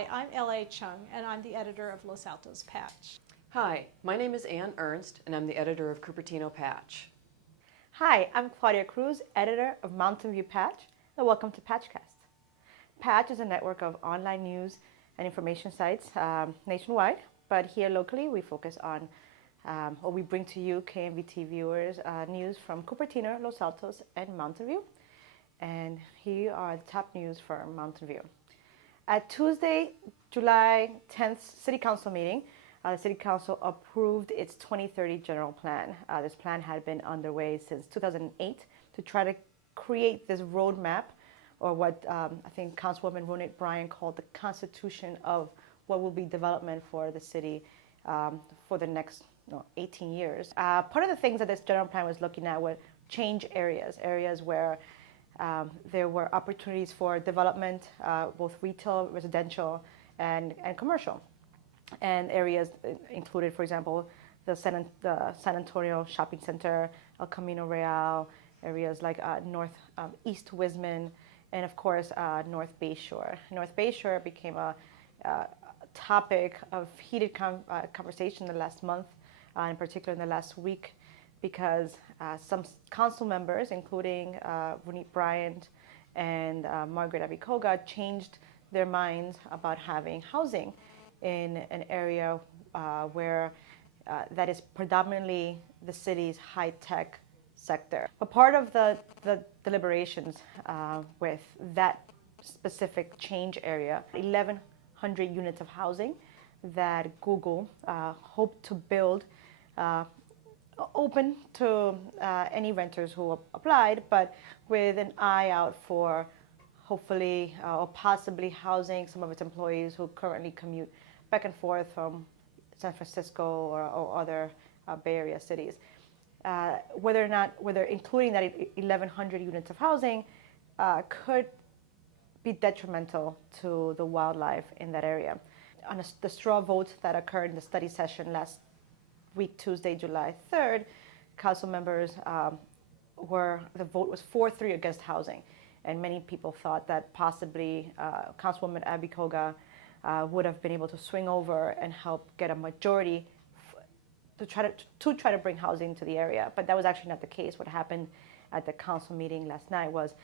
Hi, I'm L.A. Chung, and I'm the editor of Los Altos Patch. Hi, my name is Ann Ernst, and I'm the editor of Cupertino Patch. Hi, I'm Claudia Cruz, editor of Mounatin View Patch, and welcome to Patchcast. Patch is a network of online news and information sites nationwide, but here locally we focus on or we bring to you KMVT viewers news from Cupertino, Los Altos, and Mounatin View. And here are the top news for Mounatin View. At Tuesday, July 10th City Council meeting, the City Council approved its 2030 general plan. This plan had been underway since 2008 to try to create this roadmap, or what I think Councilwoman Mounatin Bryan called the constitution of what will be development for the city for the next 18 years. Part of the things that this general plan was looking at were change areas where there were opportunities for development, both retail, residential, and commercial. And areas included, for example, the San Antonio Shopping Center, El Camino Real, areas like East Wisman, and of course, North Bayshore. North Bayshore became a topic of heated conversation in the last month, in particular in the last week, because some council members, including Mounatin Bryan and Margaret Abikoga, changed their minds about having housing in an area where that is predominantly the city's high-tech sector. But part of the deliberations with that specific change area, 1,100 units of housing that Google hoped to build open to any renters who applied, but with an eye out for hopefully or possibly housing some of its employees who currently commute back and forth from San Francisco or other Bay Area cities. Whether including that 1,100 units of housing could be detrimental to the wildlife in that area. On the straw vote that occurred in the study session last week, Tuesday, July 3rd, council members the vote was 4-3 against housing. And many people thought that possibly Councilwoman Abikoga would have been able to swing over and help get a majority to try to bring housing to the area. But that was actually not the case. What happened at the council meeting last night was,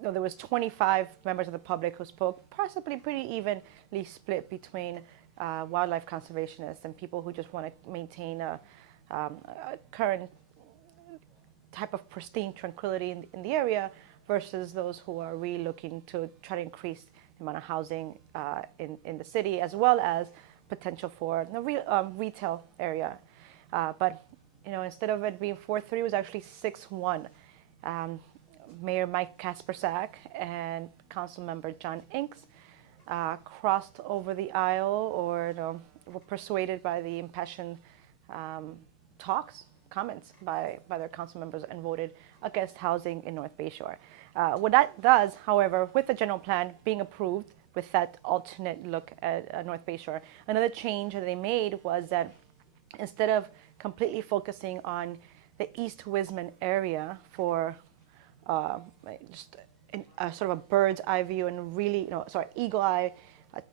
there was 25 members of the public who spoke, possibly pretty evenly split between wildlife conservationists and people who just want to maintain a current type of pristine tranquility in the area, versus those who are really looking to try to increase the amount of housing in the city, as well as potential for the retail area. But instead of it being 4-3, it was actually 6-1. Mayor Mike Kaspersak and Councilmember John Inks crossed over the aisle, or were persuaded by the impassioned comments by their council members, and voted against housing in North Bayshore. What that does, however, with the general plan being approved with that alternate look at North Bayshore, another change that they made was that instead of completely focusing on the East Wisman area for just a sort of a bird's eye view and really, eagle eye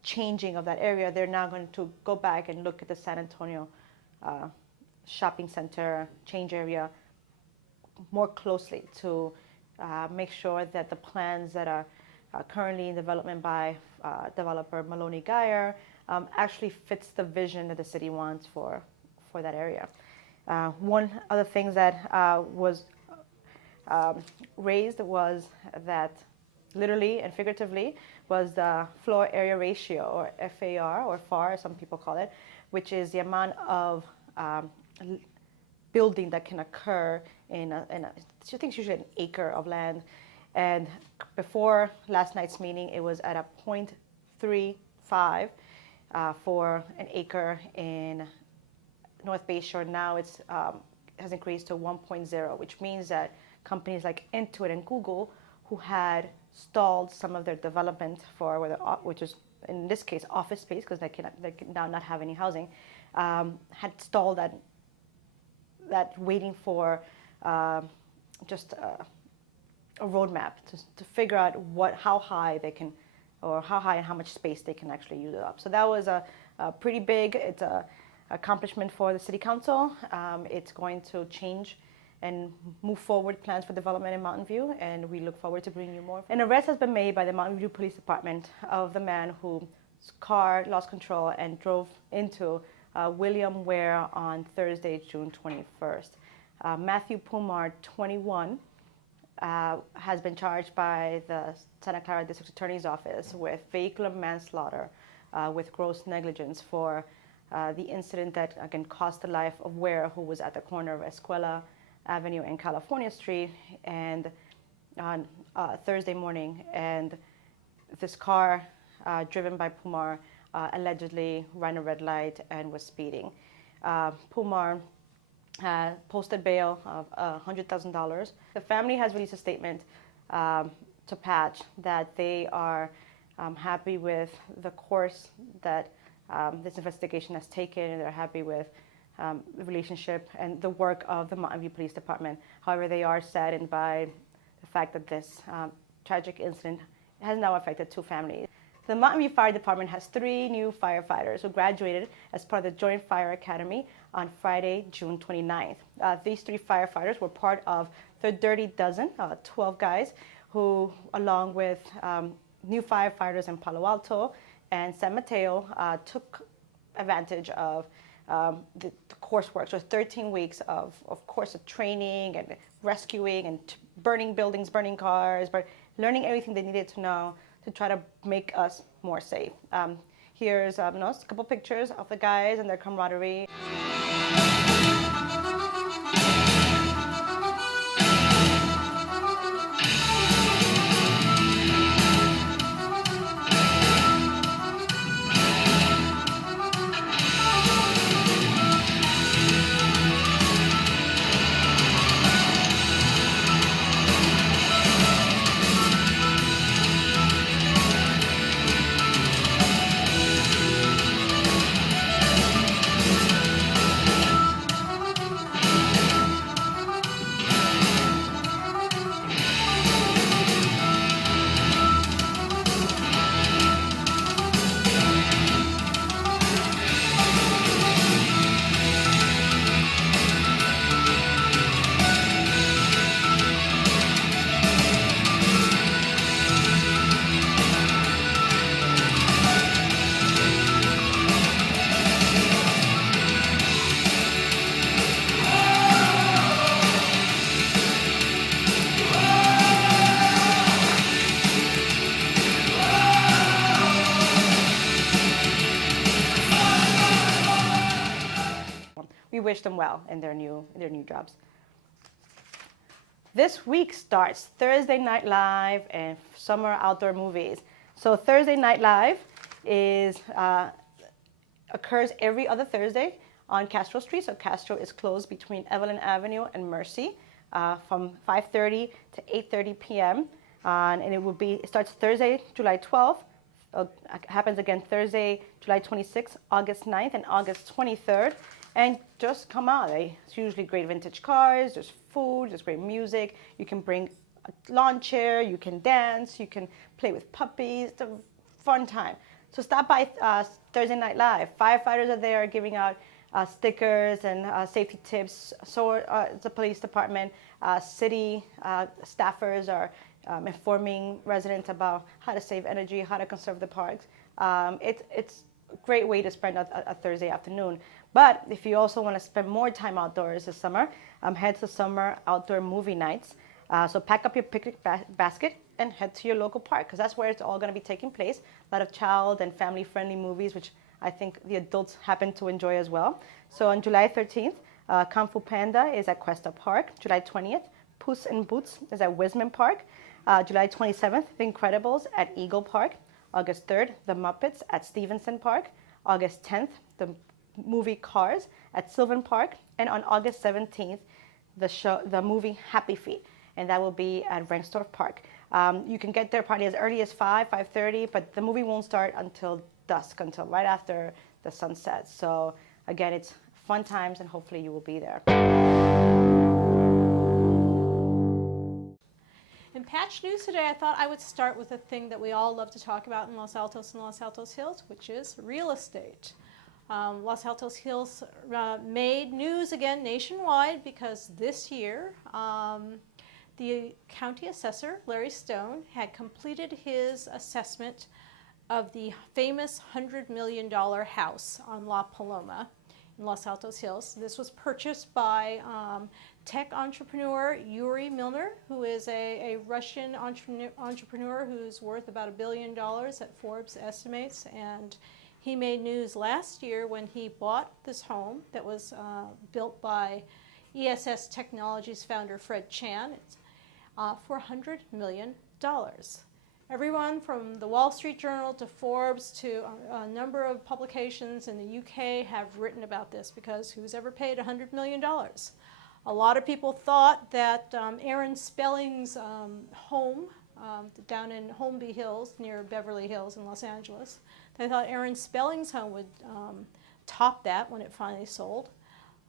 changing of that area, they're now going to go back and look at the San Antonio shopping center change area more closely to make sure that the plans that are currently in development by developer Maloney Geyer actually fits the vision that the city wants for that area. One of the things that was raised was that, literally and figuratively, was the floor area ratio, or FAR, or FAR as some people call it, which is the amount of building that can occur in I think it's usually an acre of land. And before last night's meeting, it was at a 0.35 for an acre in North Bayshore. Now it's has increased to 1.0, which means that companies like Intuit and Google, who had stalled some of their development for which is in this case office space, because they can now not have any housing, had stalled that waiting for just a roadmap to figure out how high they can or how high and how much space they can actually use it up. So that was a pretty big accomplishment for the City Council. It's going to change and move forward plans for development in Mountain View, and we look forward to bringing you more. An arrest has been made by the Mountain View Police Department of the man whose car lost control and drove into William Ware on Thursday, June 21st. Matthew Pumar, 21, has been charged by the Santa Clara District Attorney's Office with vehicular manslaughter with gross negligence for the incident that, again, cost the life of Ware, who was at the corner of Escuela Avenue and California Street, and on Thursday morning. And this car, driven by Pumar, allegedly ran a red light and was speeding. Pumar posted bail of $100,000. The family has released a statement to Patch that they are happy with the course that this investigation has taken, and they're happy with the relationship and the work of the Mountain View Police Department. However, they are saddened by the fact that this tragic incident has now affected 2 families. The Mountain View Fire Department has 3 new firefighters who graduated as part of the Joint Fire Academy on Friday, June 29th. These 3 firefighters were part of the Dirty Dozen, 12 guys who, along with new firefighters in Palo Alto and San Mateo, took advantage of the coursework. So 13 weeks of course of training and rescuing and burning buildings, burning cars, but learning everything they needed to know to try to make us more safe. Here's a couple pictures of the guys and their camaraderie. We wish them well in their new jobs. This week starts Thursday Night Live and summer outdoor movies. So Thursday Night Live occurs every other Thursday on Castro Street. So Castro is closed between Evelyn Avenue and Mercy from 5:30 to 8:30 p.m. And it starts Thursday, July 12th. Happens again Thursday, July 26th, August 9th, and August 23rd. And just come out. It's usually great vintage cars, there's food, there's great music. You can bring a lawn chair, you can dance, you can play with puppies. It's a fun time. So stop by Thursday Night Live. Firefighters are there giving out stickers and safety tips. So the police department, city staffers are informing residents about how to save energy, how to conserve the parks. It's a great way to spend a Thursday afternoon. But if you also want to spend more time outdoors this summer, head to summer outdoor movie nights. So pack up your picnic basket and head to your local park, because that's where it's all going to be taking place. A lot of child and family-friendly movies, which I think the adults happen to enjoy as well. So on July 13th, Kung Fu Panda is at Cuesta Park. July 20th, Puss in Boots is at Wisman Park. July 27th, The Incredibles at Eagle Park. August 3rd, The Muppets at Stevenson Park. August 10th, the movie Cars at Sylvan Park. And on August 17th, the movie Happy Feet, and that will be at Rengstorff Park. You can get there probably as early as 5:30, but the movie won't start until dusk, until right after the sun sets. So again, it's fun times, and hopefully you will be there. And Patch News today, I thought I would start with a thing that we all love to talk about in Los Altos and Los Altos Hills, which is real estate. Los Altos Hills made news again nationwide because this year the county assessor, Larry Stone, had completed his assessment of the famous $100 million house on La Paloma in Los Altos Hills. This was purchased by tech entrepreneur Yuri Milner, who is a Russian entrepreneur who's worth about $1 billion that Forbes estimates. And he made news last year when he bought this home that was built by ESS Technologies founder Fred Chan for $100 million. Everyone from the Wall Street Journal to Forbes to a number of publications in the UK have written about this because who's ever paid $100 million? A lot of people thought that Aaron Spelling's home down in Holmby Hills near Beverly Hills in Los Angeles, they thought Aaron Spelling's home would top that when it finally sold.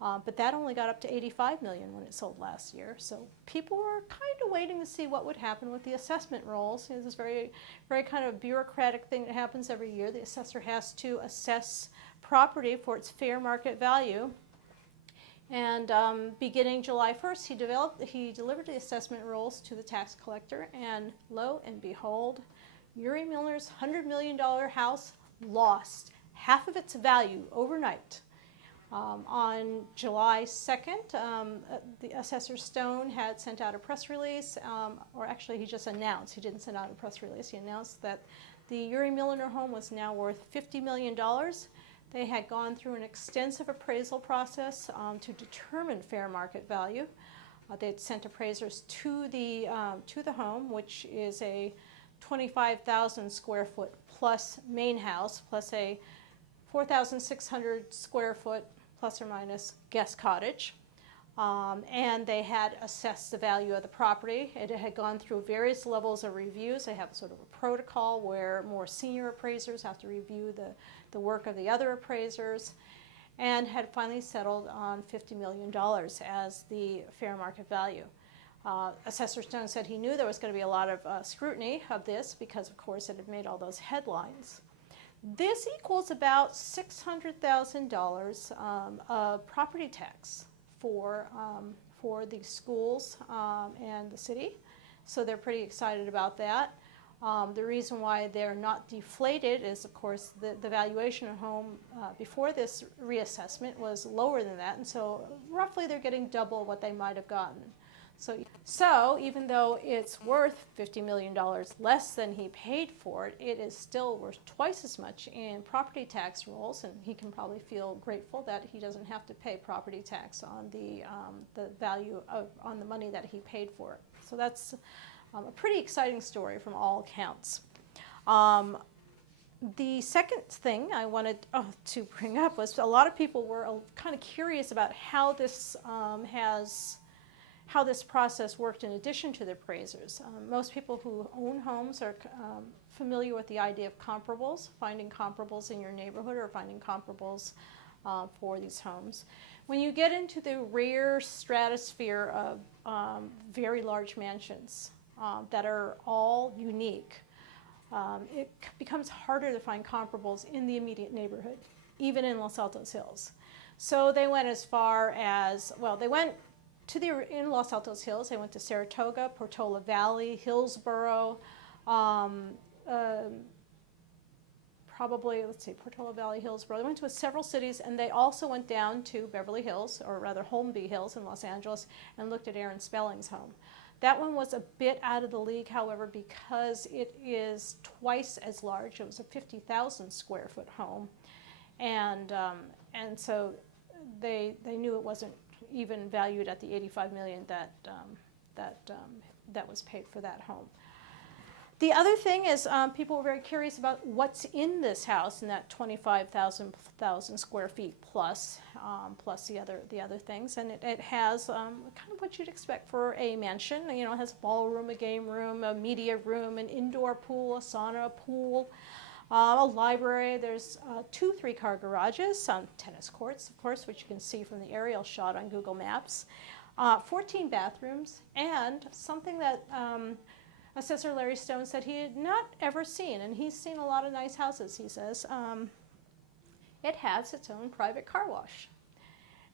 But that only got up to $85 million when it sold last year. So people were kind of waiting to see what would happen with the assessment rolls. This is very kind of bureaucratic thing that happens every year. The assessor has to assess property for its fair market value. And beginning July 1st, he delivered the assessment rolls to the tax collector. And lo and behold, Yuri Milner's $100 million house lost half of its value overnight. On July 2nd, the Assessor Stone had sent out a press release, or actually he just announced, he didn't send out a press release, he announced that the Yuri Milner home was now worth $50 million. They had gone through an extensive appraisal process to determine fair market value. They had sent appraisers to the home, which is a 25,000 square foot plus main house, plus a 4,600 square foot plus or minus guest cottage. And they had assessed the value of the property. It had gone through various levels of reviews. They have sort of a protocol where more senior appraisers have to review the work of the other appraisers, and had finally settled on $50 million as the fair market value. Assessor Stone said he knew there was going to be a lot of scrutiny of this because, of course, it had made all those headlines. This equals about $600,000 of property tax for the schools and the city, so they're pretty excited about that. The reason why they're not deflated is, of course, the valuation of home before this reassessment was lower than that, and so roughly they're getting double what they might have gotten. So even though it's worth $50 million less than he paid for it, it is still worth twice as much in property tax rolls, and he can probably feel grateful that he doesn't have to pay property tax on the value on the money that he paid for it. So that's a pretty exciting story from all accounts. The second thing I wanted to bring up was a lot of people were kind of curious about how this process worked in addition to the appraisers. Most people who own homes are familiar with the idea of comparables, finding comparables in your neighborhood or finding comparables for these homes. When you get into the rare stratosphere of very large mansions that are all unique, it becomes harder to find comparables in the immediate neighborhood, even in Los Altos Hills. So they went as far as, well, they went in Los Altos Hills, they went to Saratoga, Portola Valley, Hillsboro, Portola Valley, Hillsboro. They went to several cities, and they also went down to Beverly Hills, or rather Holmby Hills in Los Angeles, and looked at Aaron Spelling's home. That one was a bit out of the league, however, because it is twice as large. It was a 50,000 square foot home, and so they knew it wasn't even valued at the $85 million that was paid for that home. The other thing is people were very curious about what's in this house, in that 25,000 square feet plus the other things, and it has kind of what you'd expect for a mansion. You know, it has a ballroom, a game room, a media room, an indoor pool, a sauna, a pool. A library. There's 2 3-car garages, tennis courts, of course, which you can see from the aerial shot on Google Maps, 14 bathrooms, and something that Assessor Larry Stone said he had not ever seen, and he's seen a lot of nice houses, he says, it has its own private car wash.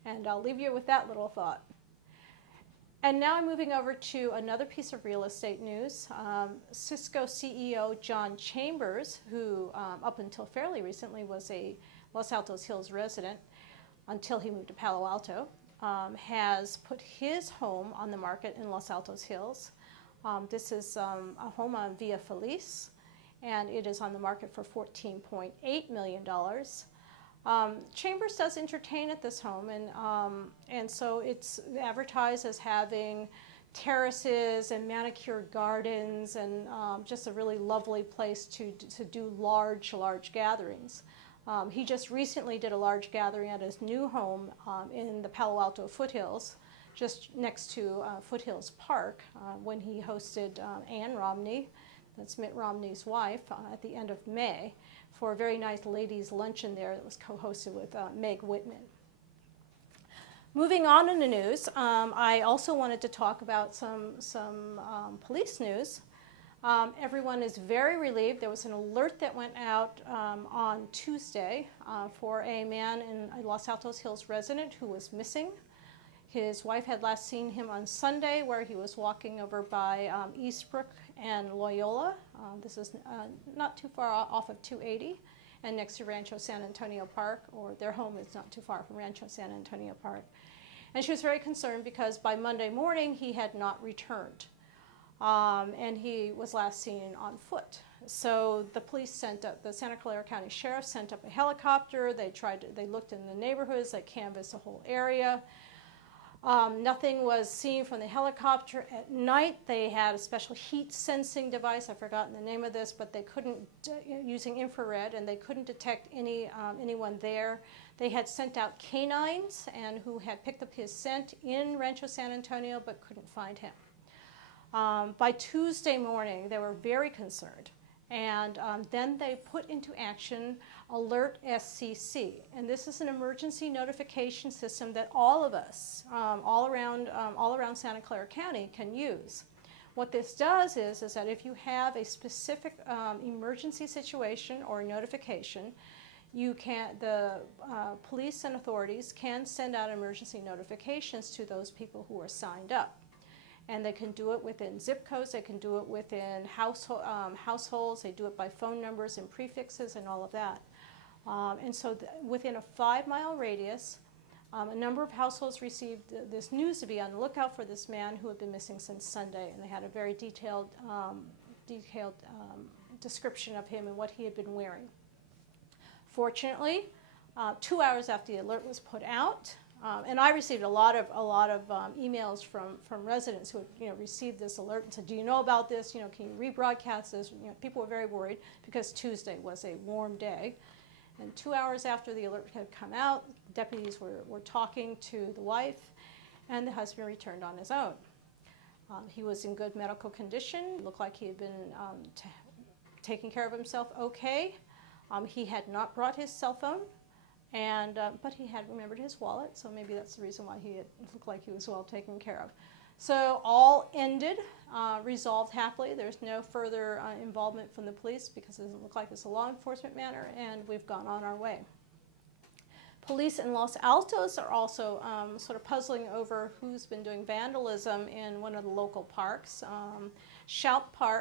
And I'll leave you with that little thought. And now I'm moving over to another piece of real estate news. Cisco CEO John Chambers, who up until fairly recently was a Los Altos Hills resident until he moved to Palo Alto, has put his home on the market in Los Altos Hills. This is a home on Via Feliz, and it is on the market for $14.8 million. Chambers does entertain at this home, and so it's advertised as having terraces and manicured gardens and just a really lovely place to do large gatherings. He just recently did a large gathering at his new home in the Palo Alto foothills, just next to Foothills Park, when he hosted Ann Romney, that's Mitt Romney's wife, at the end of May, for a very nice ladies' luncheon there that was co-hosted with Meg Whitman. Moving on in the news, I also wanted to talk about some police news. Everyone is very relieved. There was an alert that went out on Tuesday for a man in a Los Altos Hills resident who was missing. His wife had last seen him on Sunday where he was walking over by Eastbrook and Loyola. This is not too far off of 280 and next to Rancho San Antonio Park, or their home is not too far from Rancho San Antonio Park. And she was very concerned because by Monday morning he had not returned. And he was last seen on foot. So the police sent up, the Santa Clara County Sheriff sent up a helicopter. They looked in the neighborhoods, they canvassed the whole area. Nothing was seen from the helicopter. At night, they had a special heat sensing device. I've forgotten the name of this, but they couldn't, using infrared, and they couldn't detect anyone there. They had sent out canines and who had picked up his scent in Rancho San Antonio, but couldn't find him. By Tuesday morning, they were very concerned. And then they put into action Alert SCC. And this is an emergency notification system that all of us, all around Santa Clara County can use. What this does is that if you have a specific emergency situation or notification, the police and authorities can send out emergency notifications to those people who are signed up. And they can do it within zip codes, they can do it within households, they do it by phone numbers and prefixes and all of that. And so within a 5-mile radius, a number of households received this news to be on the lookout for this man who had been missing since Sunday, and they had a very detailed description of him and what he had been wearing. Fortunately, 2 hours after the alert was put out, and I received a lot of emails from residents who had received this alert and said, "Do you know about this? Can you rebroadcast this?" People were very worried because Tuesday was a warm day, and 2 hours after the alert had come out, deputies were talking to the wife, and the husband returned on his own. He was in good medical condition. Looked like he had been taking care of himself okay. He had not brought his cell phone. But he had remembered his wallet, so maybe that's the reason why he looked like he was well taken care of. So all ended, resolved happily. There's no further involvement from the police because it doesn't look like it's a law enforcement matter, and we've gone on our way. Police in Los Altos are also sort of puzzling over who's been doing vandalism in one of the local parks. Shout Park